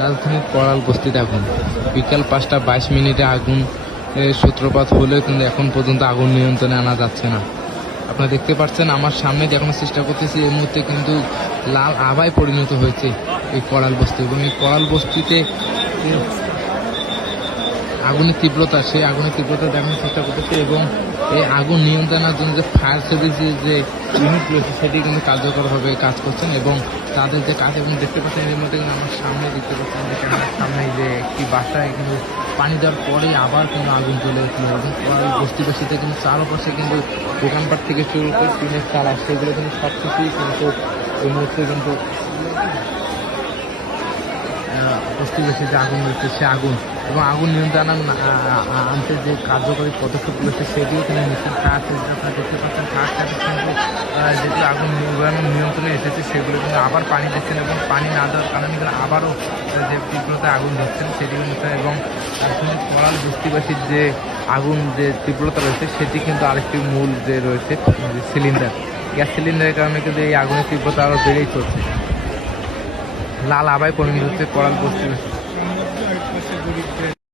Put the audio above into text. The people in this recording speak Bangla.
রাজধানীর কড়াল বস্তিতে আগুন। বিকাল 5টা 22 মিনিটে আগুন সূত্রপাত হলেও কিন্তু এখন পর্যন্ত আগুন নিয়ন্ত্রণে আনা যাচ্ছে না। আপনারা দেখতে পাচ্ছেন আমার সামনে দেখানোর চেষ্টা করতেছি, এই মুহূর্তে কিন্তু লাল আভায় পরিণত হয়েছে এই কড়াল বস্তি। এবং এই কড়াল বস্তিতে আগুনের তীব্রতা, সেই আগুনের তীব্রতা দেখানোর চেষ্টা করতেছে। এবং এই আগুন নিয়ন্ত্রণের জন্য যে ফায়ার সার্ভিসের যে ইউনিট রয়েছে সেটি কিন্তু কার্যকরভাবে কাজ করছেন এবং তাদের যে কাজ, এবং দেখতে পাচ্ছেন এর মধ্যে কিন্তু আমার সামনে দেখতে পাচ্ছেন যে ক্যামেরার সামনে যে একটি বাসায় কিন্তু পানি দেওয়ার পরেই আবার কিন্তু আগুন চলে এসেছিল। এবং বস্তিবাসীতে কিন্তু চারপাশে কিন্তু দোকানপাট থেকে শুরু করে টিনের চালা সেগুলো কিন্তু সব কিছুই কিন্তু এই মুহূর্তে কিন্তু বস্তিবাসী যে আগুন রয়েছে সে আগুন এবং আগুন নিয়ন্ত্রণ আনতে যে কার্যকরী পদক্ষেপ রয়েছে সেটিও কিন্তু নিচ্ছেন ফায়ার সার্ভিস। আপনারা দেখতে পাচ্ছেন ফায়ার সার্ভিস কিন্তু যেগুলো আগুন নিয়ন্ত্রণে এসেছে সেগুলো কিন্তু আবার পানি দিচ্ছেন এবং পানি না দেওয়ার কারণে কিন্তু আবারও যে তীব্রতায় আগুন ধরছেন সেটি কিন্তু। এবং কড়াল বস্তিবাসীর যে আগুন যে তীব্রতা রয়েছে সেটি কিন্তু আরেকটি মূল যে রয়েছে সিলিন্ডার, গ্যাস সিলিন্ডারের কারণে কিন্তু এই আগুনের তীব্রতা আরও বেড়েই চলছে। লাল আভায় পরিণত হচ্ছে কড়াল বস্তিবাসী।